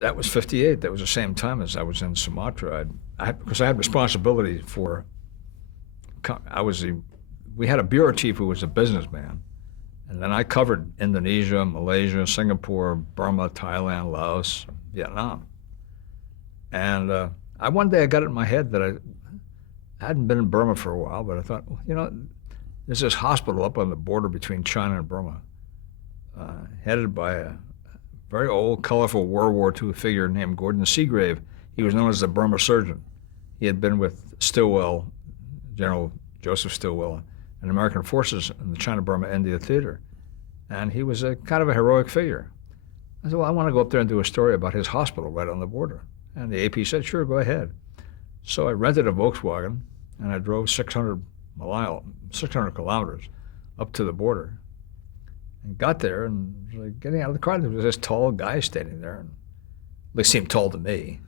That was 58. That was the same time as I was in Sumatra. Because I had responsibility for, we had a bureau chief who was a businessman. And then I covered Indonesia, Malaysia, Singapore, Burma, Thailand, Laos, Vietnam. And one day I got it in my head that I hadn't been in Burma for a while, but I thought, well, there's this hospital up on the border between China and Burma, headed by a very old, colorful World War II figure named Gordon Seagrave. He was known as the Burma surgeon. He had been with Stilwell, General Joseph Stilwell, and American forces in the China-Burma-India theater. And he was a kind of a heroic figure. I said, well, I want to go up there and do a story about his hospital right on the border. And the AP said, sure, go ahead. So I rented a Volkswagen, and I drove 600 kilometers up to the border, and got there, and like getting out of the car, there was this tall guy standing there, and at least seemed tall to me.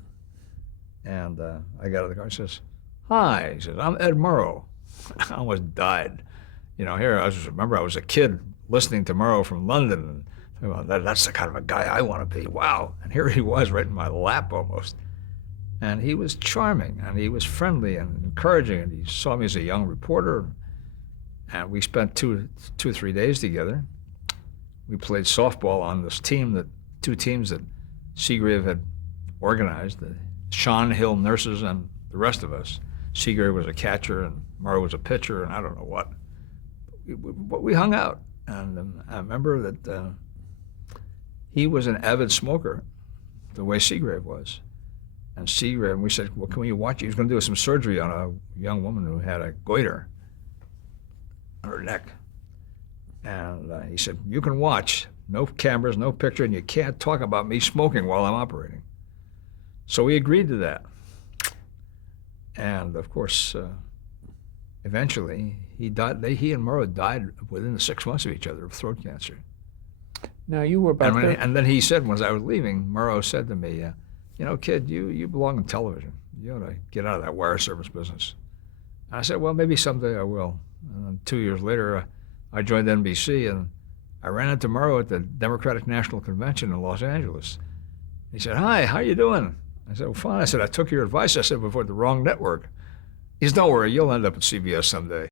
And I got out of the car and says, hi, he says, I'm Ed Murrow. I almost died. Here I was a kid listening to Murrow from London, and well, that's the kind of a guy I want to be. Wow. And here he was right in my lap almost. And he was charming, and he was friendly and encouraging, and he saw me as a young reporter. And we spent two or 3 days together. We played softball on this team, two teams that Seagrave had organized, the Sean Hill nurses and the rest of us. Seagrave was a catcher, and Murrow was a pitcher, and I don't know what. We hung out, and I remember that he was an avid smoker, the way Seagrave was. And Seagrave, we said, well, can we watch? He was going to do some surgery on a young woman who had a goiter on her neck. And he said, you can watch, no cameras, no picture, and you can't talk about me smoking while I'm operating. So we agreed to that. And of course, eventually he died. He and Murrow died within 6 months of each other of throat cancer. Now you were about and then he said, as I was leaving, Murrow said to me, kid, you belong in television. You ought to get out of that wire service business. And I said, well, maybe someday I will. And then 2 years later, I joined NBC, and I ran into Murrow at the Democratic National Convention in Los Angeles. He said, hi, how you doing? I said, well, fine. I said, I took your advice. I said, before the wrong network. He said, don't worry, you'll end up at CBS someday.